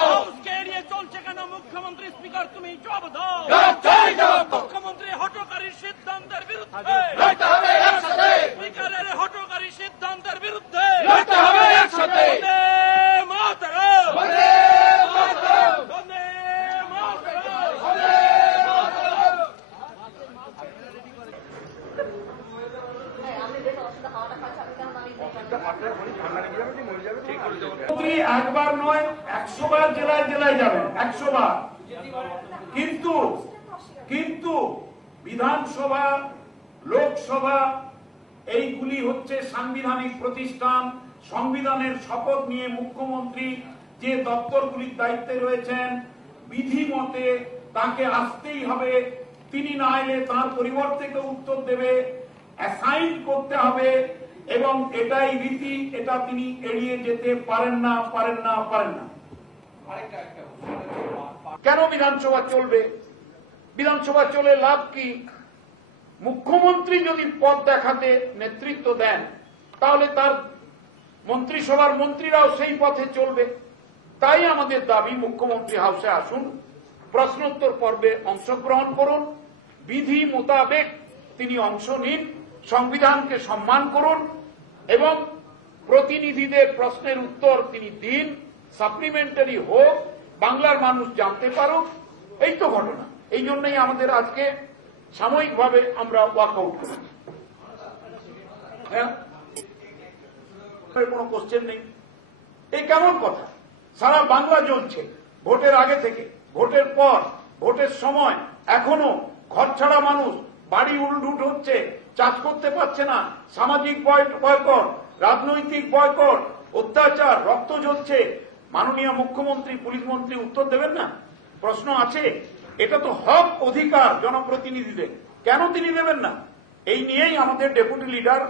হাউসকে এড়িয়ে চলছে কেন মুখ্যমন্ত্রী? স্পিকার তুমি জবাব দাও। মুখ্যমন্ত্রী হঠকারী সিদ্ধান্তের বিরুদ্ধে, স্পিকারের হঠকারী সিদ্ধান্তের বিরুদ্ধে মন্ত্রী একবার নয় 100 বার জেলায় জেলায় যাবেন, 100 বার। কিন্তু বিধানসভা, লোকসভা এইগুলি হচ্ছে সাংবিধানিক প্রতিষ্ঠান। সংবিধানের শপথ নিয়ে মুখ্যমন্ত্রী যে দপ্তরগুলির দায়িত্বে রয়েছেন, বিধি মতে তাকে আসতেই হবে। তিনি না এলে তার পরিবর্তে কেউ উত্তর দেবে, অ্যাসাইন করতে হবে, এবং এটাই রীতি। এটা তিনি এড়িয়ে যেতে পারেন না। কেন বিধানসভা চলবে? বিধানসভা চলে লাভ কি? মুখ্যমন্ত্রী যদি পথ দেখাতে নেতৃত্ব দেন, তাহলে তার মন্ত্রিসভার মন্ত্রীরাও সেই পথে চলবে। তাই আমাদের দাবি, মুখ্যমন্ত্রী হাউসে আসুন, প্রশ্নোত্তর পর্বে অংশগ্রহণ করুন, বিধি মোতাবেক তিনি অংশ নিন, সংবিধানকে সম্মান করুন এবং প্রতিনিধিদের প্রশ্নের উত্তর তিনি দিন, সাপ্লিমেন্টারি হোক, বাংলার মানুষ জানতে পারুক। এই তো ঘটনা। এই জন্যই আমাদের আজকে সাময়িকভাবে আমরা ওয়াকআউট করি। কোনো কোশ্চেন নেই। এই কেমন কথা? সারা বাংলা জ্বলছে ভোটের আগে থেকে, ভোটের পর, ভোটের সময়, এখনো ঘর ছাড়া মানুষ, বাড়ি উল্টুট হচ্ছে, চাষ করতে পারছে না, সামাজিক বয়কট, রাজনৈতিক বয়কট, অত্যাচার, রক্ত জ্বলছে। মাননীয় মুখ্যমন্ত্রী, পুলিশ মন্ত্রী উত্তর দেবেন না? প্রশ্ন আছে। এটা তো হক, অধিকার জনপ্রতিনিধিদের, কেন তিনি দেবেন না? এই নিয়েই আমাদের ডেপুটি লিডার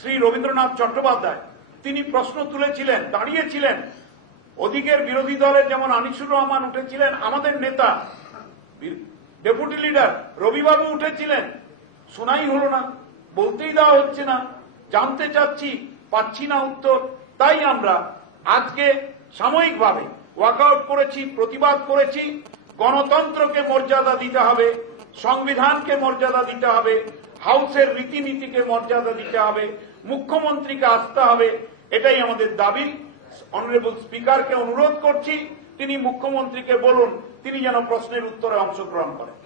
শ্রী রবীন্দ্রনাথ চট্টোপাধ্যায় তিনি প্রশ্ন তুলেছিলেন, দাঁড়িয়েছিলেন। ওদিকের বিরোধী দলের যেমন আনিসুর রহমান উঠেছিলেন, আমাদের নেতা ডেপুটি লিডার রবিবাবু উঠেছিলেন, শোনাই হলো না, বলতেই দেওয়া হচ্ছে না, জানতে চাচ্ছি, পাচ্ছি না উত্তর। তাই আমরা আজকে সাময়িকভাবে ওয়াকআউট করেছি, প্রতিবাদ করেছি। গণতন্ত্রকে মর্যাদা দিতে হবে, সংবিধানকে মর্যাদা দিতে হবে, হাউসের রীতিনীতিকে মর্যাদা দিতে হবে, মুখ্যমন্ত্রীকে আসতে হবে। এটাই আমাদের দাবি। অনারেবল স্পিকারকে অনুরোধ করছি, তিনি মুখ্যমন্ত্রীকে বলুন তিনি যেন প্রশ্নের উত্তরে অংশগ্রহণ করেন।